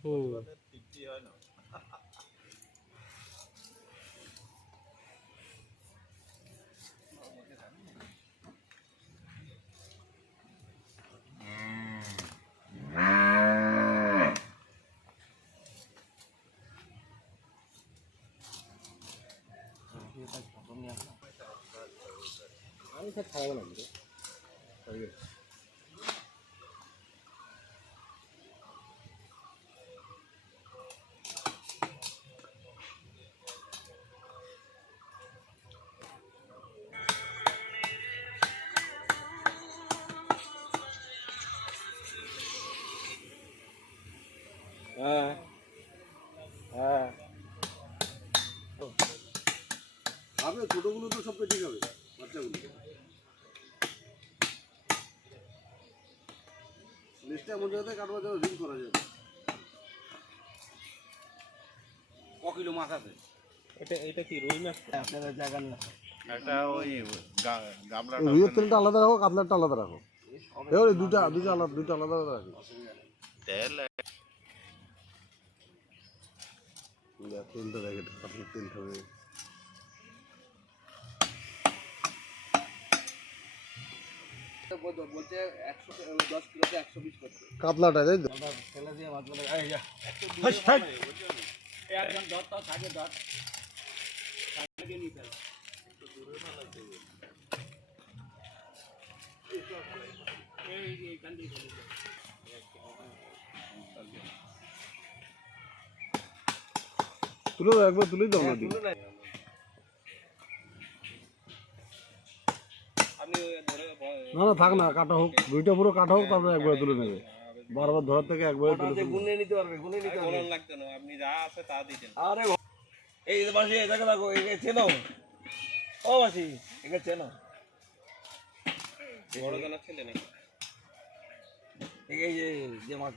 হুম তৃপ্তি হয় না আমি স্যার খাওয়াবো না কিন্তু। হ্যাঁ হ্যাঁ হবে ছোটগুলো তো সব পেটে যাবে বাচ্চাগুলো। লেজটা এমন জায়গাতে কাটবা যেন রিং করা যাবে ক কিলো মাছ আছে? এটা এটা কি রুই মাছ? একটা ওই রুইয়ের তেলটা আলাদা রাখো কাতলারটা আলাদা রাখো। দুটা দুটা আলাদা দুটা আলাদা আলাদা রাখো। তেল দশ কিলোতে একশো বিশ করছে কাতলাটা তাই তো? এই তুলে দাও একবার তুলেই দাও না না না থাক না কাটা হোক। দুইটা পুরো কাটা হোক তারপরে একবার তুলে নেবে। বারবার ধরার থেকে একবারে তুলে তুলে গুনে নিতে পারবে গুনে নিতে পারবে। লাগতো না আপনি যা আছে তা দিতেন আরে এই যে বাসি এই দেখো দেখো একে চেনো। ও বাসি একে চেনো। বড় জানা ছেলে নাকি? এই যে যে মাছ।